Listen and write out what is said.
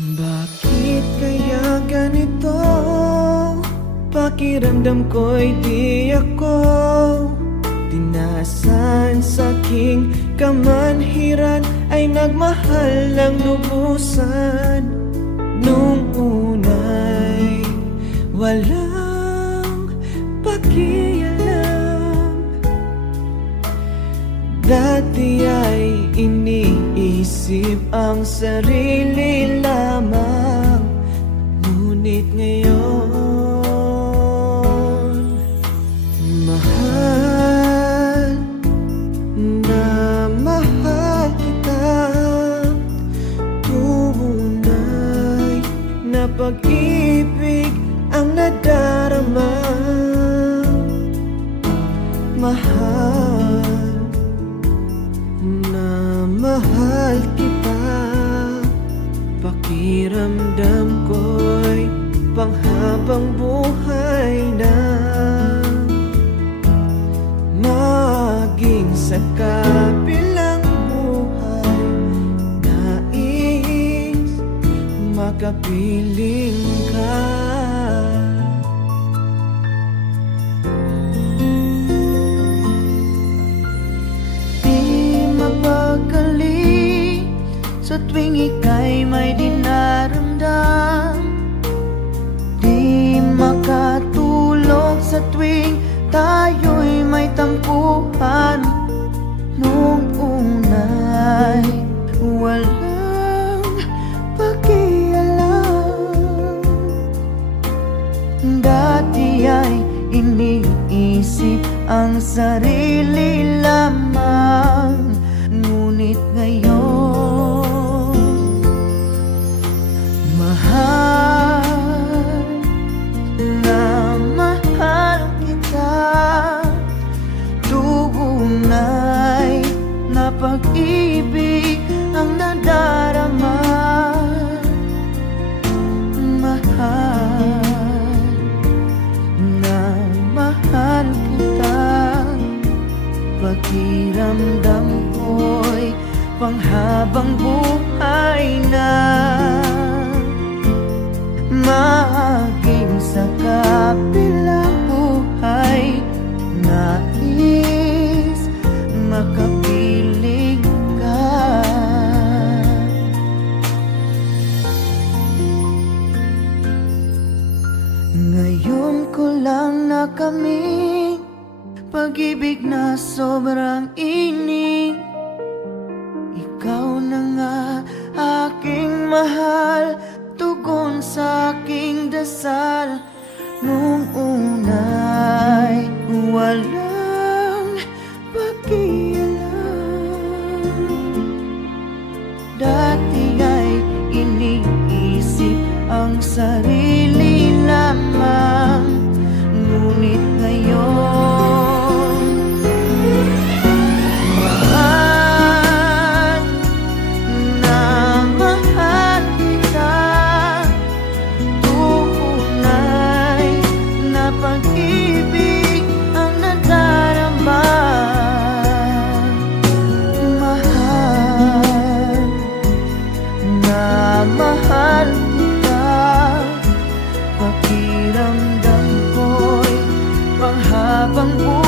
Bakit kaya ganito? Pakiramdam ko'y di ako tinasan sa aking kamanhiran ay nagmahal ng lubusan. Nung una'y walang pakialam, dati ay iniisip ang sarili lamang. Ngunit ngayon, mahal na mahal kita. Tunay na pag-ibig ang nadarama. Mahal na mahal kita. Pakiramdam ko'y panghabang buhay na. Maging sa kabilang buhay, nais makapiling ka. Mapagkali sa tuwing ika'y may dinaramdam, di makatulog sa tuwing tayo'y may tampuhan. Nung una'y walang pakialam, dati ay iniisip ang sarili lamang. Ngunit ngayon, mahal na mahal kita. Tunay na pag-ibig ang nadarama. Mahal na mahal kita. Pakiramdam ko'y panghabang buhay na. Maging sa kabilang buhay, nais makapiling ka. Ngayon ko lang nakamit pag-ibig na sobrang ining. Ikaw na nga aking mahal, tugon sa aking dasal. Nung una'y walang pakialam, dati ay iniisip ang sarili lamang. Ngunit ngayon, mahal na mahal kita. Tunay na pag-ibig ang nadarama. Mahal na mahal kita. Pakiramdam ko'y panghabang buhay